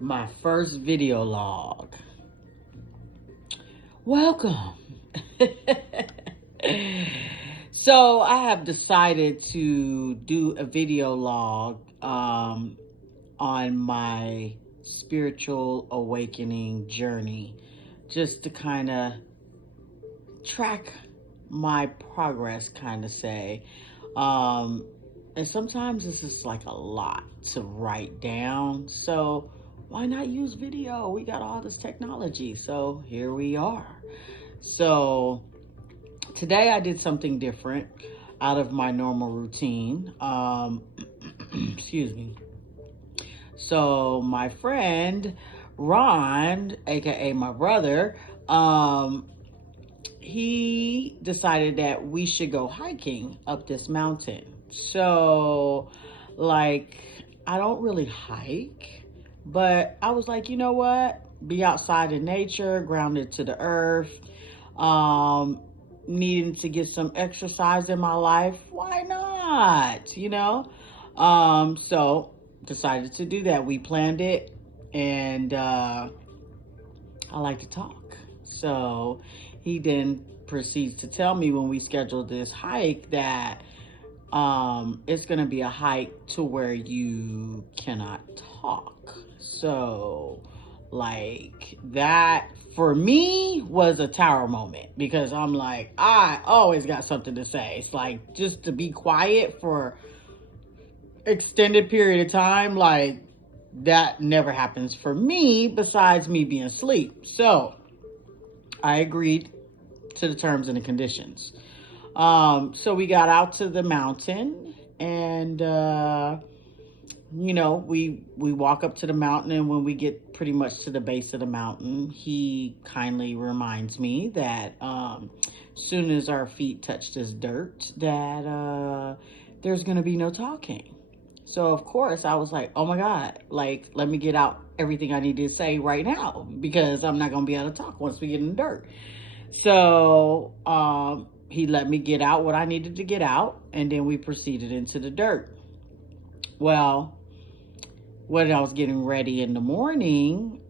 My first video log. Welcome. So I have decided to do a video log on my spiritual awakening journey, just to kind of track my progress, kind of say. Um, and sometimes it's just like a lot to write down. So why not use video? We got all this technology. So here we are. So today I did something different out of my normal routine. Excuse me. So my friend Ron, aka my brother, he decided that we should go hiking up this mountain. So, like, I don't really hike, but I was like, you know what? Be outside in nature, grounded to the earth, um, needing to get some exercise in my life. Why not? So decided to do that. We planned it, and I like to talk. So he then proceeds to tell me when we scheduled this hike that it's going to be a hike to where you cannot talk. So, like, that for me was a tower moment because I'm like, I always got something to say. It's like just to be quiet for extended period of time, like that never happens for me besides me being asleep. So I agreed to the terms and the conditions. So we got out to the mountain, and we walk up to the mountain, and when we get pretty much to the base of the mountain, he kindly reminds me that soon as our feet touch this dirt, that there's gonna be no talking. So of course I was like, oh my God, like let me get out everything I need to say right now because I'm not gonna be able to talk once we get in the dirt. So he let me get out what I needed to get out, and then we proceeded into the dirt. Well, when I was getting ready in the morning,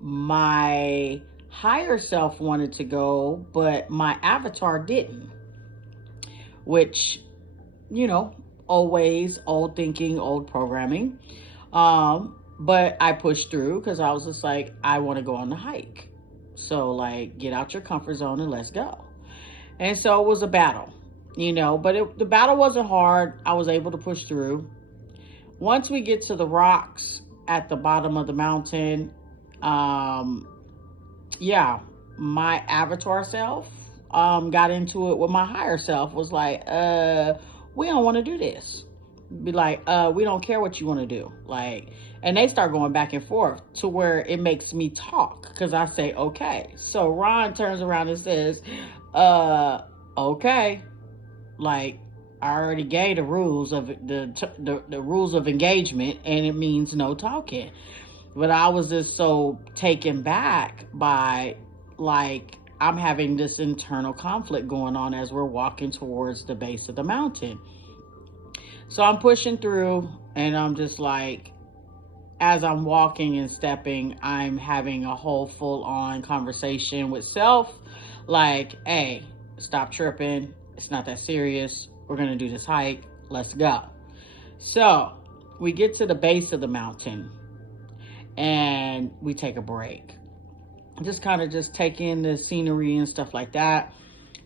my higher self wanted to go, but my avatar didn't, which, you know, always old thinking, old programming. But I pushed through because I was just like, I want to go on the hike. So, like, get out your comfort zone and let's go. And so it was a battle, but the battle wasn't hard. I was able to push through. Once we get to the rocks at the bottom of the mountain, um, yeah, my avatar self got into it with my higher self, was like, we don't want to do this. Be like, we don't care what you want to do. Like, and they start going back and forth to where it makes me talk because I say, okay. So Ron turns around and says, okay. Like, I already gave the rules of the rules of engagement, and it means no talking. But I was just so taken back by, like, I'm having this internal conflict going on as we're walking towards the base of the mountain. So I'm pushing through, and I'm just like, as I'm walking and stepping, I'm having a whole full on conversation with self. Like, hey, stop tripping. It's not that serious. We're going to do this hike. Let's go. So we get to the base of the mountain and we take a break. Just kind of just take in the scenery and stuff like that.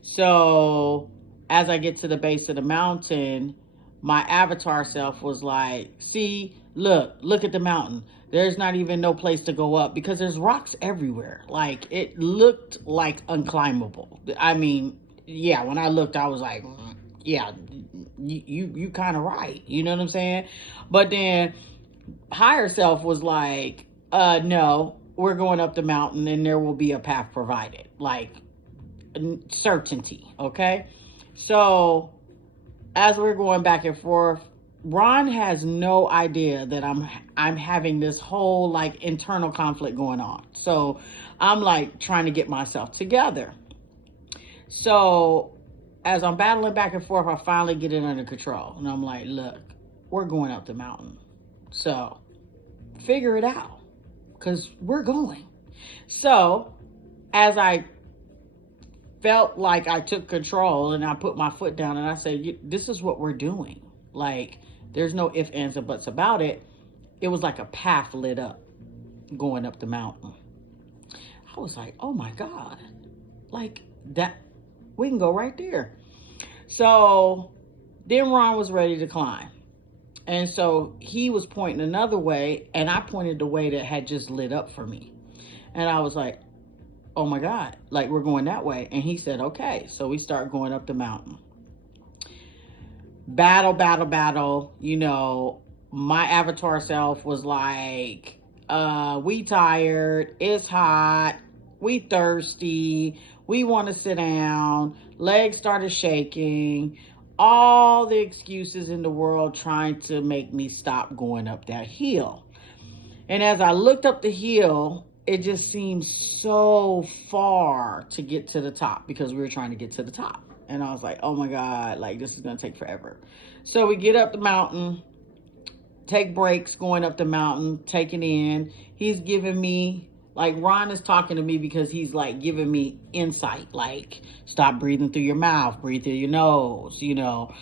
So as I get to the base of the mountain, my avatar self was like, see, look at the mountain. There's not even no place to go up because there's rocks everywhere. Like, it looked like unclimbable. I mean, yeah, when I looked, I was like, yeah, you kind of right. You know what I'm saying? But then higher self was like, no, we're going up the mountain and there will be a path provided. Like, certainty. Okay. So as we're going back and forth, Ron has no idea that I'm having this whole like internal conflict going on. So I'm like trying to get myself together. So as I'm battling back and forth, I finally get it under control. And I'm like, look, we're going up the mountain. So figure it out because we're going. So as I felt like I took control and I put my foot down and I said, this is what we're doing. Like, there's no ifs, ands, or buts about it. It was like a path lit up going up the mountain. I was like, oh my God, like that, we can go right there. So then Ron was ready to climb. And so he was pointing another way, and I pointed the way that had just lit up for me. And I was like, oh my God, like we're going that way. And he said, okay. So we start going up the mountain. Battle, battle, battle. You know, my avatar self was like, we tired, it's hot, we thirsty, we want to sit down, legs started shaking, all the excuses in the world trying to make me stop going up that hill. And as I looked up the hill, it just seemed so far to get to the top because we were trying to get to the top. And I was like, oh my God, like this is going to take forever. So we get up the mountain, take breaks going up the mountain, taking in. He's giving me, like Ron is talking to me because he's like giving me insight, like stop breathing through your mouth, breathe through your nose, you know,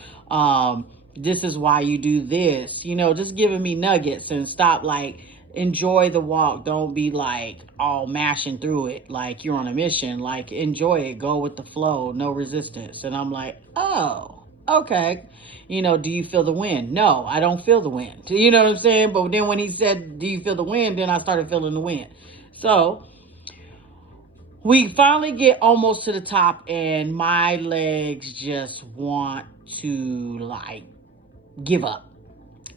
this is why you do this, you know, just giving me nuggets and stop, like enjoy the walk. Don't be like all mashing through it like you're on a mission. Like enjoy it, go with the flow, no resistance. And I'm like, oh, okay. You know, do you feel the wind? No, I don't feel the wind. You know what I'm saying? But then when he said, do you feel the wind? Then I started feeling the wind. So we finally get almost to the top and my legs just want to like give up.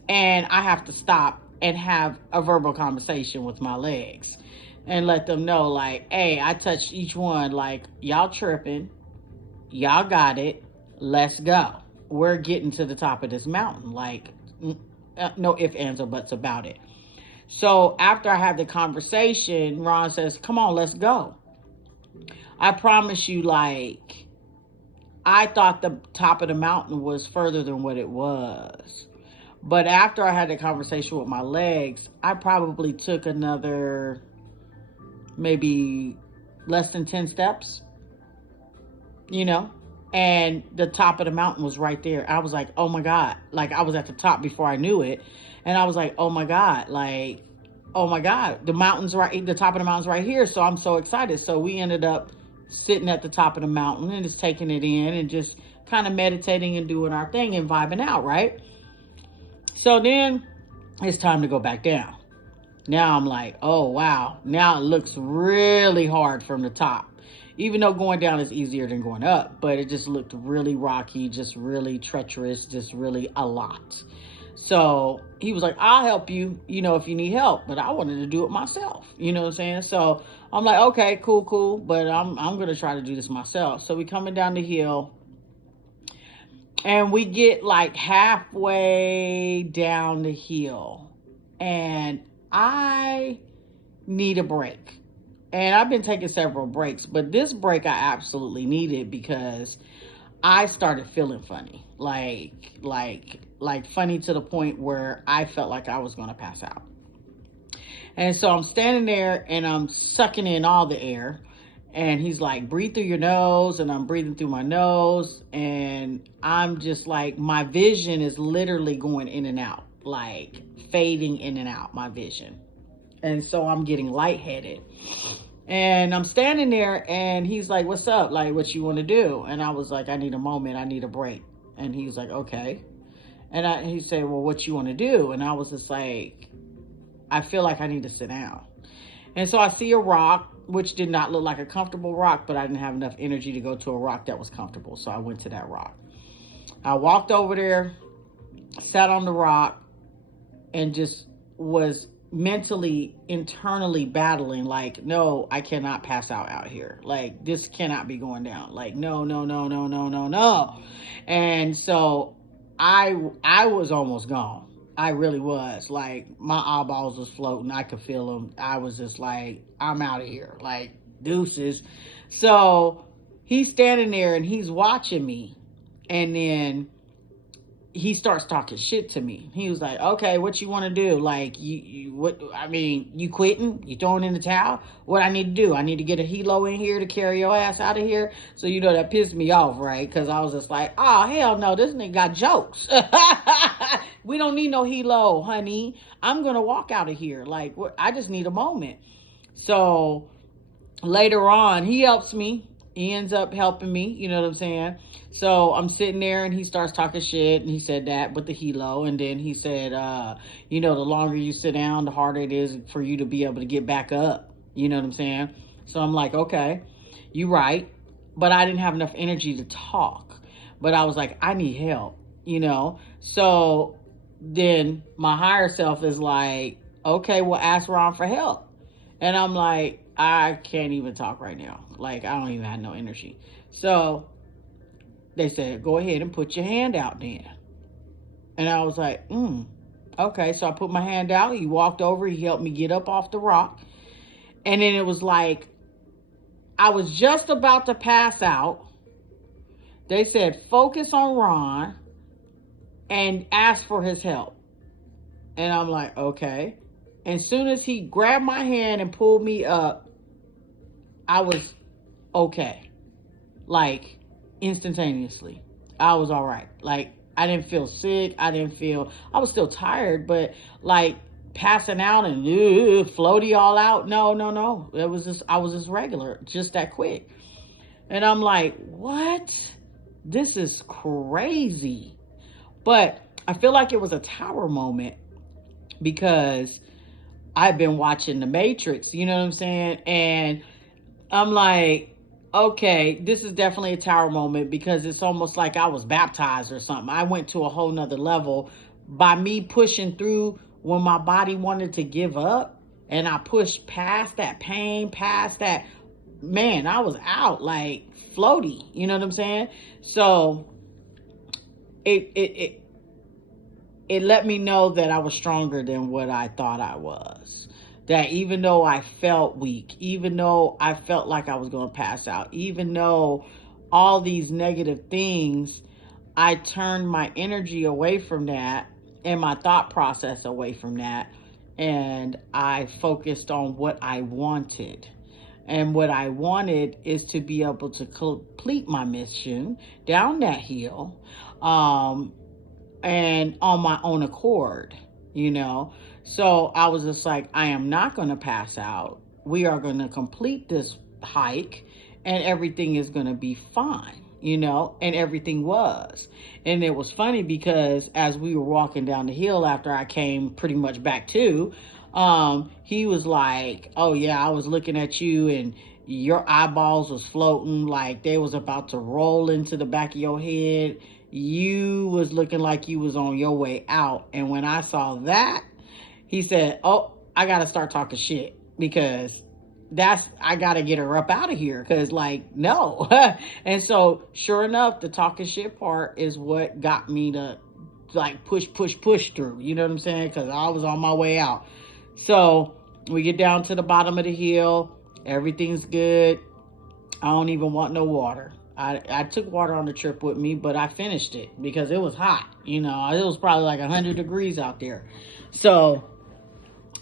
And I have to stop and have a verbal conversation with my legs and let them know like, hey, I touched each one, like y'all tripping, y'all got it, let's go. We're getting to the top of this mountain, like no ifs, ands, or buts about it. So after I had the conversation, Ron says, come on, let's go. I promise you, like, I thought the top of the mountain was further than what it was. But after I had the conversation with my legs, I probably took another maybe less than 10 steps, you know, and the top of the mountain was right there. I was like, oh my God, like I was at the top before I knew it. And I was like, oh my God, like, oh my God, the mountain's right, the top of the mountain's right here. So I'm so excited. So we ended up sitting at the top of the mountain and just taking it in and just kind of meditating and doing our thing and vibing out, right? So then it's time to go back down. Now I'm like, oh, wow. Now it looks really hard from the top. Even though going down is easier than going up, but it just looked really rocky, just really treacherous, just really a lot. So he was like, I'll help you, you know, if you need help. But I wanted to do it myself. You know what I'm saying? So I'm like, okay, cool. But I'm going to try to do this myself. So we coming down the hill. And we get like halfway down the hill. And I need a break. And I've been taking several breaks. But this break I absolutely needed because I started feeling funny. Like funny to the point where I felt like I was going to pass out. And so I'm standing there and I'm sucking in all the air. And he's like, breathe through your nose. And I'm breathing through my nose. And I'm just like, my vision is literally going in and out, like fading in and out, my vision. And so I'm getting lightheaded. And I'm standing there and he's like, what's up? Like, what you want to do? And I was like, I need a moment. I need a break. And he was like, okay. And he said, well, what you want to do? And I was just like, I feel like I need to sit down. And so I see a rock, which did not look like a comfortable rock, but I didn't have enough energy to go to a rock that was comfortable. So I went to that rock. I walked over there, sat on the rock, and just was mentally, internally battling like, no, I cannot pass out here. Like, this cannot be going down. Like, no. And so I was almost gone. I really was. Like, my eyeballs was floating. I could feel them. I was just like, I'm out of here. Like, deuces. So he's standing there and he's watching me. And then he starts talking shit to me. He was like, okay, what you want to do? Like, what, I mean, you quitting? You throwing in the towel? What I need to do? I need to get a helo in here to carry your ass out of here. So, that pissed me off, right? Because I was just like, oh, hell no, this nigga got jokes. We don't need no helo, honey. I'm going to walk out of here. Like, I just need a moment. So, later on, he helps me. He ends up helping me, you know what I'm saying? So I'm sitting there and he starts talking shit, and he said that with the helo. And then he said, the longer you sit down, the harder it is for you to be able to get back up. You know what I'm saying? So I'm like, okay, you right. But I didn't have enough energy to talk. But I was like, I need help, So then my higher self is like, okay, well, ask Ron for help. And I'm like, I can't even talk right now. Like, I don't even have no energy. So they said, go ahead and put your hand out then. And I was like, okay. So I put my hand out. He walked over. He helped me get up off the rock. And then it was like, I was just about to pass out. They said, focus on Ron and ask for his help. And I'm like, okay. And as soon as he grabbed my hand and pulled me up, I was okay. Like, instantaneously. I was all right. Like, I didn't feel sick. I was still tired, but like passing out and floaty all out. No. I was just regular, just that quick. And I'm like, what? This is crazy. But I feel like it was a tower moment because I've been watching The Matrix, you know what I'm saying? And I'm like, okay, this is definitely a tower moment because it's almost like I was baptized or something. I went to a whole nother level by me pushing through when my body wanted to give up, and I pushed past that pain, past that, man, I was out like floaty, you know what I'm saying? So it let me know that I was stronger than what I thought I was. That even though I felt weak, even though I felt like I was going to pass out, even though all these negative things, I turned my energy away from that and my thought process away from that. And I focused on what I wanted. And what I wanted is to be able to complete my mission down that hill. And on my own accord, So I was just like, I am not going to pass out. We are going to complete this hike and everything is going to be fine, and everything was. And it was funny because as we were walking down the hill after I came pretty much back to, he was like, oh yeah, I was looking at you and your eyeballs was floating like they was about to roll into the back of your head. You was looking like you was on your way out. And when I saw that, he said, oh, I got to start talking shit because I got to get her up out of here. Cause like, no. And so sure enough, the talking shit part is what got me to like push through, you know what I'm saying? Cause I was on my way out. So we get down to the bottom of the hill. Everything's good. I don't even want no water. I took water on the trip with me, but I finished it because it was hot. It was probably like 100 degrees out there. So,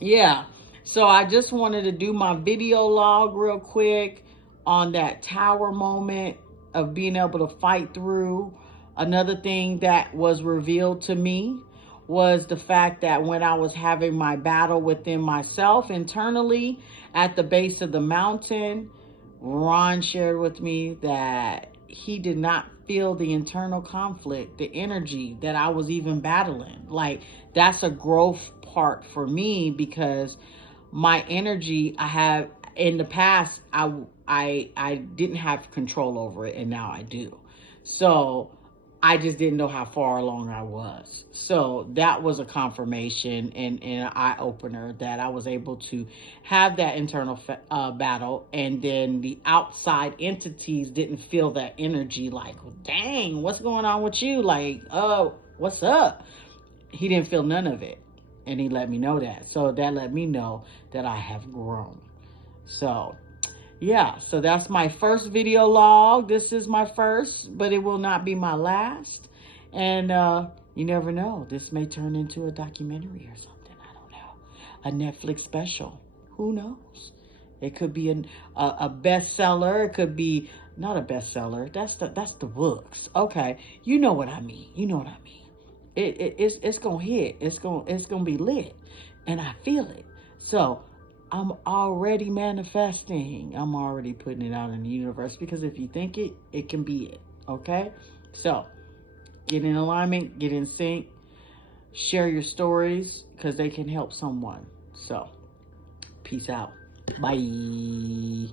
yeah. So I just wanted to do my video log real quick on that tower moment of being able to fight through. Another thing that was revealed to me was the fact that when I was having my battle within myself internally at the base of the mountain, Ron shared with me that he did not feel the internal conflict, the energy that I was even battling. Like, that's a growth part for me because my energy I have in the past, I didn't have control over it, and now I do. So I just didn't know how far along I was. So that was a confirmation and an eye-opener that I was able to have that internal battle. And then the outside entities didn't feel that energy like, dang, what's going on with you? Like, oh, what's up? He didn't feel none of it. And he let me know that. So that let me know that I have grown. So yeah, so that's my first video log. This is my first, but it will not be my last. And You never know. This may turn into a documentary or something. I don't know. A Netflix special. Who knows? It could be a bestseller. It could be not a bestseller. That's the books. Okay, you know what I mean. You know what I mean. It's gonna hit. It's gonna be lit, and I feel it. So I'm already manifesting. I'm already putting it out in the universe, because if you think it, it can be it. Okay, so get in alignment, get in sync, share your stories, because they can help someone. So peace out. Bye.